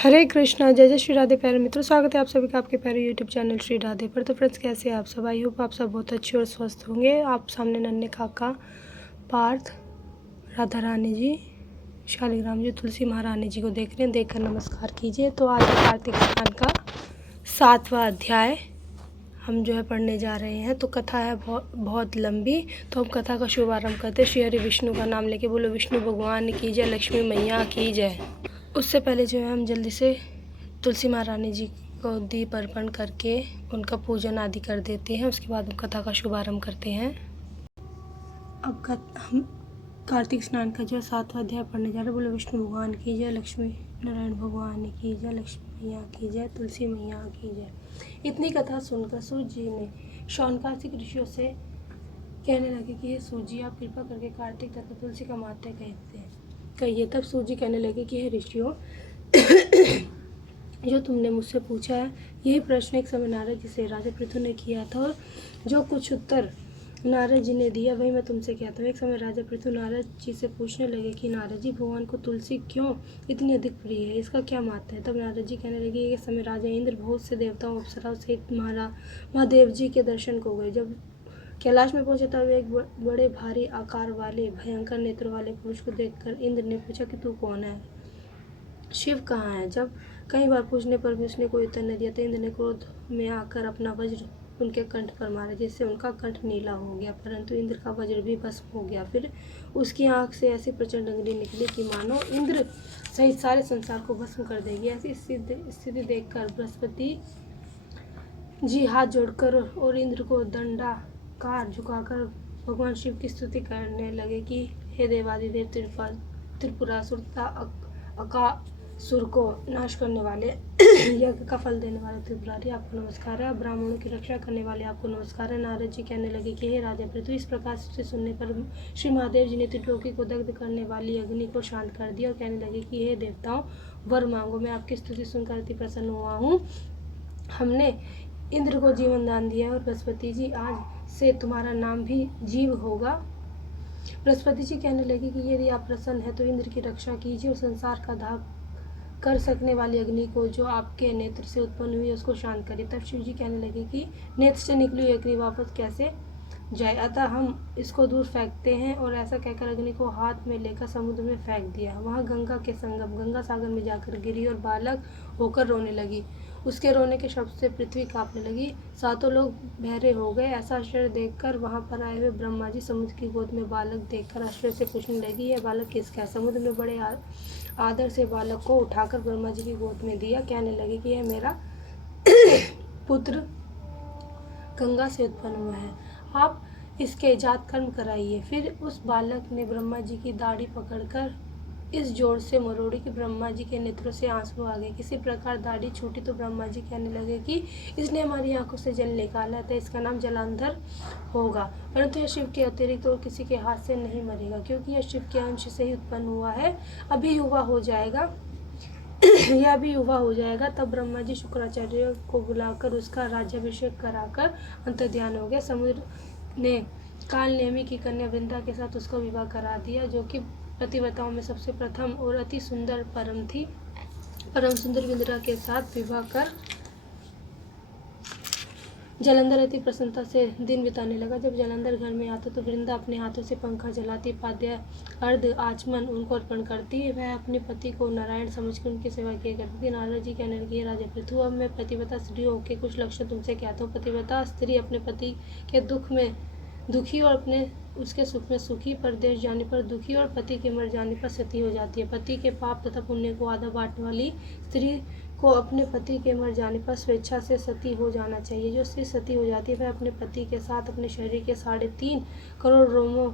हरे कृष्णा, जय जय श्री राधे। प्यारे मित्रों, स्वागत है आप सभी का आपके प्यारे यूट्यूब चैनल श्री राधे पर। तो फ्रेंड्स, कैसे हैं आप सब? आई होप आप सब बहुत अच्छे और स्वस्थ होंगे। आप सामने नन्हे काका, पार्थ, राधा रानी जी, शालिग्राम जी, तुलसी महारानी जी को देख रहे हैं। देखकर नमस्कार कीजिए। तो आज कार्तिक स्नान का 7वां अध्याय हम जो है पढ़ने जा रहे हैं। तो कथा है बहुत लंबी, तो हम कथा का शुभारंभ करते हैं। श्री हरि विष्णु का नाम लेके बोलो विष्णु भगवान की जय, लक्ष्मी मैया की जय। उससे पहले जो है हम जल्दी से तुलसी महारानी जी को दीप अर्पण करके उनका पूजन आदि कर देते हैं। उसके बाद हम कथा का शुभारंभ करते हैं। अब हम कार्तिक स्नान का जो 7वां अध्याय पढ़ने जा रहे हैं। बोलो विष्णु भगवान की जय, लक्ष्मी नारायण भगवान की जय, लक्ष्मी मैया की जय, तुलसी मैया की जय। इतनी कथा सुनकर सूत जी ने शौनकादिक ऋषियों से कहने लगे कि हे सूत जी, आप कृपा करके कार्तिक तथा तुलसी का महात्म्य कहिए। तब सूत जी कहने लगे कि हे ऋषियों, जो तुमने मुझसे पूछा है, यही प्रश्न एक समय नारद जी से राजा पृथु ने किया था, और जो कुछ उत्तर नारद जी ने दिया वही मैं तुमसे कहता हूँ। एक समय राजा पृथु नारद जी से पूछने लगे कि नारद जी, भगवान को तुलसी क्यों इतनी अधिक प्रिय है, इसका क्या महत्व है? तब नारद जी कहने लगे, एक समय राजा इंद्र बहुत से देवताओं अप्सराओं सहित महादेव जी के दर्शन को गए। जब कैलाश में पहुंचे तब एक बड़े भारी आकार वाले भयंकर नेत्र वाले पुरुष को देखकर इंद्र ने पूछा कि तू कौन है, शिव कहाँ है? जब कई बार पूछने पर भी उसने कोई उत्तर न दिया तो इंद्र ने क्रोध में आकर अपना वज्र उनके कंठ पर मारा, जिससे उनका कंठ नीला हो गया, परंतु इंद्र का वज्र भी भस्म हो गया। फिर उसकी आंख से ऐसी प्रचंड अग्नि निकली कि मानो इंद्र सहित सारे संसार को भस्म कर देगी। ऐसी स्थिति देखकर बृहस्पति जी हाथ जोड़कर और इंद्र को दंडाकार झुकाकर भगवान शिव की स्तुति करने लगे कि हे देवादिदेव, त्रिपुरासुर तथा अकासुर को नाश करने वाले, यज्ञ का फल देने वाले त्रिपुरारी, आपको नमस्कार है। ब्राह्मणों की रक्षा करने वाले, आपको नमस्कार है। नारद जी कहने लगे कि हे राजा पृथु, इस प्रकार से सुनने पर श्री महादेव जी ने त्रिलोकी को दग्ध करने वाली अग्नि को शांत कर दिया और कहने लगे कि हे देवताओं, वर मांगो, मैं आपकी स्तुति सुनकर अति प्रसन्न हुआ हूँ। हमने इंद्र को जीवन दान दिया और बृहस्पति जी, आज से तुम्हारा नाम भी जीव होगा। बृहस्पति जी कहने लगे कि यदि आप प्रसन्न है तो इंद्र की रक्षा कीजिए और संसार का दाह कर सकने वाली अग्नि को जो आपके नेत्र से उत्पन्न हुई उसको शांत करिए। तब शिव जी कहने लगे कि नेत्र से निकली हुई अग्नि वापस कैसे जाए, अतः हम इसको दूर फेंकते हैं। और ऐसा कहकर अग्नि को हाथ में लेकर समुद्र में फेंक दिया। वहाँ गंगा के संगम गंगा सागर में जाकर गिरी और बालक होकर रोने लगी। उसके रोने के शब्द से पृथ्वी कांपने लगी। सातों लोग बहरे हो गए। ऐसा आश्चर्य देखकर वहां पर आए हुए ब्रह्मा जी समुद्र की गोद में बालक देखकर आश्चर्य से पूछने लगी, यह बालक किसका है? समुद्र में बड़े आदर से बालक को उठाकर ब्रह्मा जी की गोद में दिया। कहने लगे कि यह मेरा पुत्र गंगा से उत्पन्न हुआ है, आप इसके जात कर्म कराइए। फिर उस बालक ने ब्रह्मा जी की दाढ़ी पकड़कर इस जोर से मरोड़ी कि ब्रह्मा जी के नेत्रों से आंसू आ गए। किसी प्रकार दाढ़ी छूटी तो ब्रह्मा जी कहने लगे कि इसने हमारी आंखों से जल निकाला था, इसका नाम जलांधर होगा, परंतु यह शिव के अतिरिक्त और किसी के हाथ से नहीं मरेगा, क्योंकि यह शिव के अंश से ही उत्पन्न हुआ है। अभी युवा हो जाएगा यह भी युवा हो जाएगा। तब ब्रह्मा जी शुक्राचार्य को बुलाकर उसका राज्याभिषेक कराकर अंतर्ध्यान हो गया। समुद्र ने काल नेमी की कन्या वृंदा के साथ उसका विवाह करा दिया, जो कि पतिव्रताओं में सबसे प्रथम और अति सुंदर परम सुंदर वृंदा के साथ विवाह कर जलंधर अति प्रसन्नता से दिन बिताने लगा। जब जलंधर घर में आता तो वृंदा अपने हाथों से पंखा जलाती, पाद्य अर्ध आचमन उनको अर्पण करती। वह अपने पति को नारायण समझकर उनकी सेवा किया करती थी। नारद जी कहने लगे, राजा पृथु, अब मैं पतिव्रता स्त्री होकर कुछ लक्षण तुमसे कहता हूँ। पतिव्रता स्त्री अपने पति के दुख में दुखी और अपने उसके सुख में सुखी, परदेश जाने पर दुखी और पति के मर जाने पर सती हो जाती है। पति के पाप तथा पुण्य को आधा बांटने वाली स्त्री को अपने पति के मर जाने पर स्वेच्छा से सती हो जाना चाहिए। जो स्त्री सती हो जाती है वह अपने पति के साथ अपने शरीर के 3.5 करोड़ रोमों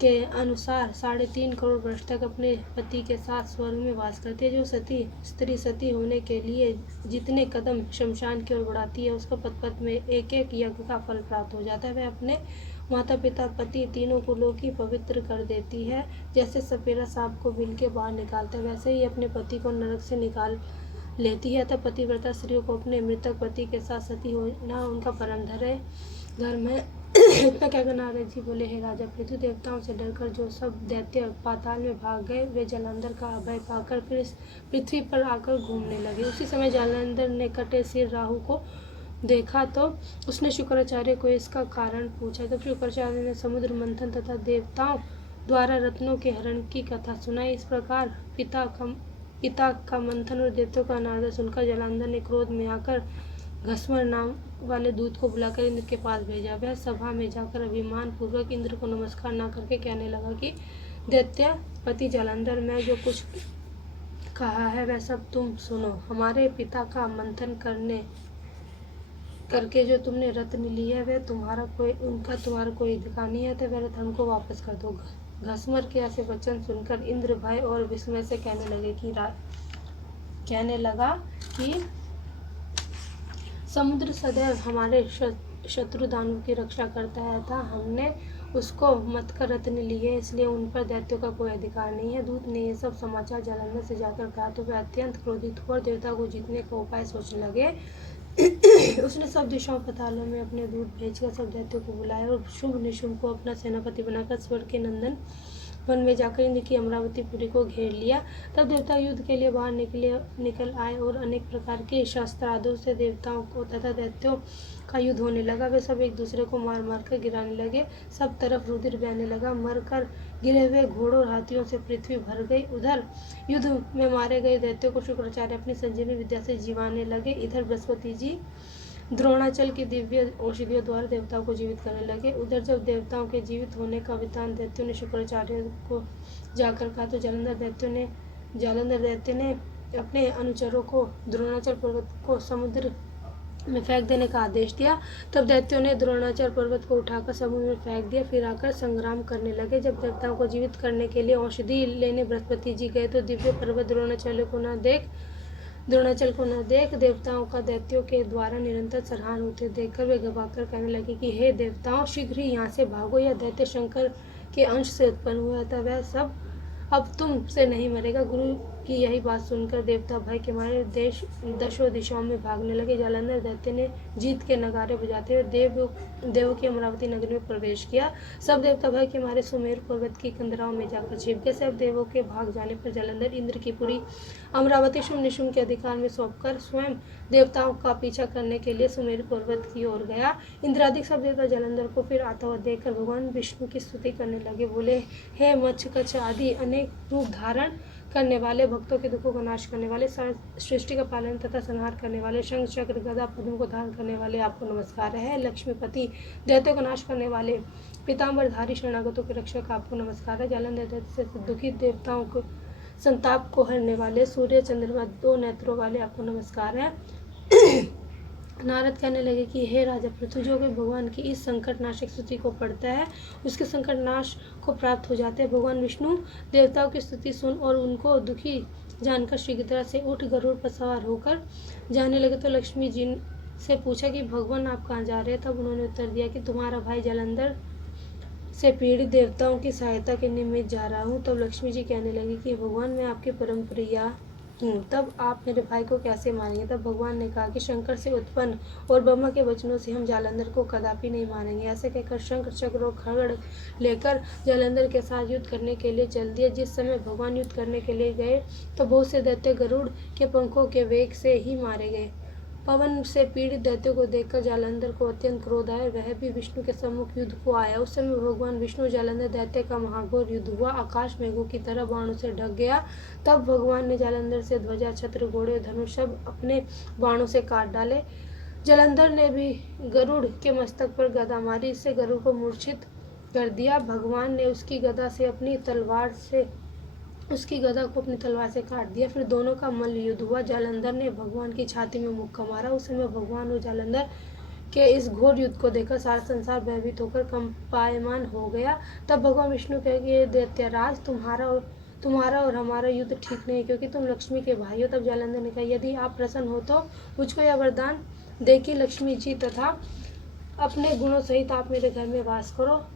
के अनुसार 3.5 करोड़ वर्ष तक अपने पति के साथ स्वर्ग में वास करती है। जो स्त्री सती होने के लिए जितने कदम शमशान की ओर बढ़ाती है उसको पद में एक यज्ञ का फल प्राप्त हो जाता है। वह अपने माता पिता पति तीनों कुलों की पवित्र कर देती है। जैसे सपेरा सांप को बिल के बाहर निकालता है, वैसे ही अपने पति को नरक से निकाल लेती है। तब पतिव्रता स्त्रियों को अपने मृतक पति के साथ सती होना उनका परम धर्म है। इतना क्या कर नारद जी बोले, हे राजा पृथु, देवताओं से डरकर जो सब दैत्य पाताल में भाग गए वे जलंधर का अभय पाकर फिर इस पृथ्वी पर आकर घूमने लगे। उसी समय जलंधर ने कटे सिर राहु को देखा तो उसने शुक्राचार्य को इसका कारण पूछा। तब शुक्राचार्य ने समुद्र मंथन तथा देवताओं द्वारा रत्नों के हरण की कथा सुनाई। इस प्रकार पिता का मंथन और देवताओं का अनादर सुनकर जलंधर ने क्रोध में आकर घसमर नाम वाले दूत को बुलाकर इंद्र के पास भेजा। वह सभा में जाकर अभिमान पूर्वक इंद्र को नमस्कार न करके कहने लगा कि दैत्यपति जलंधर, मैं जो कुछ कहा है वह सब तुम सुनो। हमारे पिता का मंथन करके जो तुमने रत्न ली है वह तुम्हारा कोई अधिकार नहीं है, तो वह रत्न हमको वापस कर दो। घसमर के ऐसे वचन सुनकर इंद्र भय और विस्मय से कहने लगा कि समुद्र सदैव हमारे शत्रु दानवों की रक्षा करता है था, हमने उसको मत कर रत्न लिए, इसलिए उन पर दैत्यों का कोई अधिकार नहीं है। दूत ने ये सब समाचार जलंधर से जाकर कहा तो वह अत्यंत क्रोधित हुआ और देवता को जीतने का उपाय सोचने लगे। उसने सब दिशाओं पातालों में अपने दूत भेजकर सब दैत्यों को बुलाया और शुंभ निशुंभ को अपना सेनापति बनाकर स्वर्ग के नंदन वन में जाकर इंद्र की अमरावतीपुरी को घेर लिया। तब देवता युद्ध के लिए बाहर निकल आए और अनेक प्रकार के शस्त्रादों से देवताओं को तथा दैत्यों का युद्ध होने लगा। वे सब एक दूसरे को मार मार कर गिराने लगे। सब तरफ रुधिर बहने लगा। मरकर गिरे हुए घोड़ों और हाथियों से पृथ्वी भर गई। उधर युद्ध में मारे गए दैत्यों को शुक्राचार्य अपनी संजीवनी विद्या से जीवाने लगे। इधर बृहस्पति जी द्रोणाचल की दिव्य औषधियों द्वारा देवताओं को जीवित करने लगे। उधर जब देवताओं के जीवित होने का वृत्तांत दैत्यों ने शुक्राचार्य को जाकर कहा तो जालंधर दैत्य ने अपने अनुचरों को द्रोणाचल पर्वत को समुद्र में फेंक देने का आदेश दिया। तब दैत्यों ने द्रोणाचल पर्वत को उठाकर समुद्र में फेंक दिया, फिर आकर संग्राम करने लगे। जब देवताओं को जीवित करने के लिए औषधि लेने बृहस्पति जी गए तो दिव्य पर्वत द्रोणाचल को न देख देवताओं का दैत्यों के द्वारा निरंतर संहार होते देखकर वे घबराकर कहने लगे कि हे देवताओं, शीघ्र ही यहाँ से भागो। यह दैत्य शंकर के अंश से उत्पन्न हुआ था, वह सब अब तुम से नहीं मरेगा। गुरु की यही बात सुनकर देवता भय के मारे दशों दिशाओं में भागने लगे। जालंधर दैत्य ने जीत के नगारे बजाते हुए देव की अमरावती नगरी में प्रवेश किया। सब देवता भय के मारे सुमेरु पर्वत की कंदराओं में जाकर छिप गए। सब देवों के भाग जाने पर जालंधर इंद्र की पूरी अमरावती शुंभ निशुंभ के अधिकार में सौंपकर स्वयं देवताओं का पीछा करने के लिए सुमेरु पर्वत की ओर गया। इंद्रादिक सब देवता जालंधर को फिर आता हुआ देखकर भगवान विष्णु की स्तुति करने लगे। बोले, हे मत्स्य कच्छ आदि अनेक रूप धारण करने वाले, भक्तों के दुखों का नाश करने वाले, सृष्टि का पालन तथा संहार करने वाले, शंख चक्र गदा पद्म को धारण करने वाले आपको नमस्कार है। लक्ष्मीपति, दैत्यों का नाश करने वाले, पीताम्बरधारी शरणागतों के रक्षक आपको नमस्कार है। जालंधर दैत्य से दुखित देवताओं को संताप को हरने वाले, सूर्य चंद्रमा दो नेत्रों वाले आपको नमस्कार है। नारद कहने लगे कि हे राजा पृथु, जो कोई भगवान की इस संकट नाशक स्तुति को पढ़ता है उसके संकट नाश को प्राप्त हो जाते हैं। भगवान विष्णु देवताओं की स्तुति सुन और उनको दुखी जानकर शीघ्रता से उठ गरुड़ पर सवार होकर जाने लगे। तो लक्ष्मी जी से पूछा कि भगवान आप कहाँ जा रहे हैं? तब उन्होंने उत्तर दिया कि तुम्हारा भाई जालंधर से पीड़ित देवताओं की सहायता के निमित्त जा रहा हूँ। तब लक्ष्मी जी कहने लगी कि भगवान, मैं आपके परम प्रिया हूँ, तब आप मेरे भाई को कैसे मारेंगे? तब भगवान ने कहा कि शंकर से उत्पन्न और ब्रह्मा के वचनों से हम जालंधर को कदापि नहीं मारेंगे। ऐसे कहकर शंकर चक्र और खड्ग लेकर जालंधर के साथ युद्ध करने के लिए चल दिए। जिस समय भगवान युद्ध करने के लिए गए तो बहुत से दैत्य गरुड़ के पंखों के वेग से ही मारे गए। पवन से पीड़ित दैत्यों को देखकर जालंधर को अत्यंत क्रोध आया, वह भी विष्णु के सम्मुख युद्ध को आया। उस समय भगवान विष्णु जालंधर दैत्य का महाघोर युद्ध हुआ। आकाश मेघों की तरह बाणों से ढक गया। तब भगवान ने जालंधर से ध्वजा, छत्र, घोड़े, धनुष सब अपने बाणों से काट डाले। जालंधर ने भी गरुड़ के मस्तक पर गदा मारी, इससे गरुड़ को मूर्छित कर दिया। भगवान ने उसकी गदा को अपनी तलवार से काट दिया। फिर दोनों का मल्ल युद्ध हुआ। जालंधर ने भगवान की छाती में मुक्का मारा। उस समय भगवान और जालंधर के इस घोर युद्ध को देखकर सारा संसार भयभीत होकर कंपायमान हो गया। तब भगवान विष्णु कहे कि दैत्यराज, तुम्हारा और हमारा युद्ध ठीक नहीं, क्योंकि तुम लक्ष्मी के भाई हो। तब जालंधर ने कहा, यदि आप प्रसन्न हो तो मुझको यह वरदान दे कि लक्ष्मी जी तथा अपने गुणों सहित आप मेरे घर में वास करो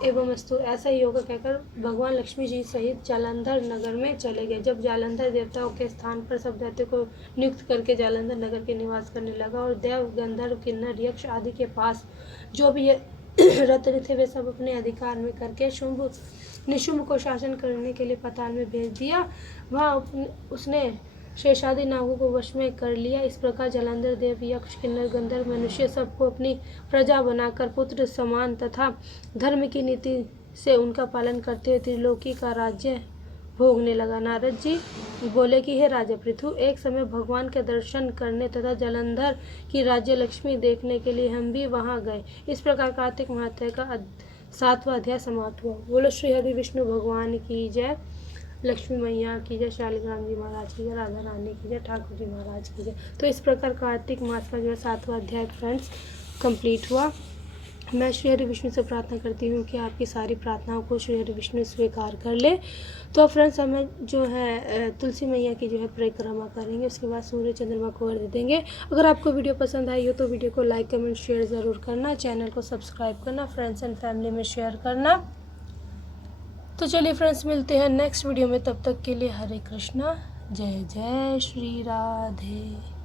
एवं अस्तु। ऐसा ही होगा कहकर भगवान लक्ष्मी जी सहित जालंधर नगर में चले गए। जब जालंधर देवताओं के स्थान पर सब दैत्यों को नियुक्त करके जालंधर नगर के निवास करने लगा और देव, गंधर्व, किन्नर, यक्ष आदि के पास जो भी रत्न थे वे सब अपने अधिकार में करके शुंभ निशुंभ को शासन करने के लिए पाताल में भेज दिया। वहाँ उसने शेषादि नागों को वश में कर लिया। इस प्रकार जलांधर देव, यक्ष, किन्नर, गंधर्व, मनुष्य सबको अपनी प्रजा बनाकर पुत्र समान तथा धर्म की नीति से उनका पालन करते हुए त्रिलोकी का राज्य भोगने लगा। नारद जी बोले कि हे राजा पृथु, एक समय भगवान के दर्शन करने तथा जलंधर की राज्य लक्ष्मी देखने के लिए हम भी वहां गए। इस प्रकार कार्तिक माह का 7वां अध्याय समाप्त हुआ। बोलो श्री हरि विष्णु भगवान की जय, लक्ष्मी मैया की जय, शालिग्राम जी महाराज की जय, राधा रानी की जय, ठाकुर जी महाराज की जय। तो इस प्रकार कार्तिक मास का जो है 7वां अध्याय फ्रेंड्स कंप्लीट हुआ। मैं श्री हरि विष्णु से प्रार्थना करती हूँ कि आपकी सारी प्रार्थनाओं को श्री हरि विष्णु स्वीकार कर ले। तो फ्रेंड्स हमें जो है तुलसी मैया की जो है परिक्रमा करेंगे, उसके बाद सूर्य चंद्रमा को अर्घ्य देंगे। अगर आपको वीडियो पसंद आई हो तो वीडियो को लाइक कमेंट शेयर ज़रूर करना, चैनल को सब्सक्राइब करना, फ्रेंड्स एंड फैमिली में शेयर करना। तो चलिए फ्रेंड्स, मिलते हैं नेक्स्ट वीडियो में, तब तक के लिए हरे कृष्णा, जय जय श्री राधे।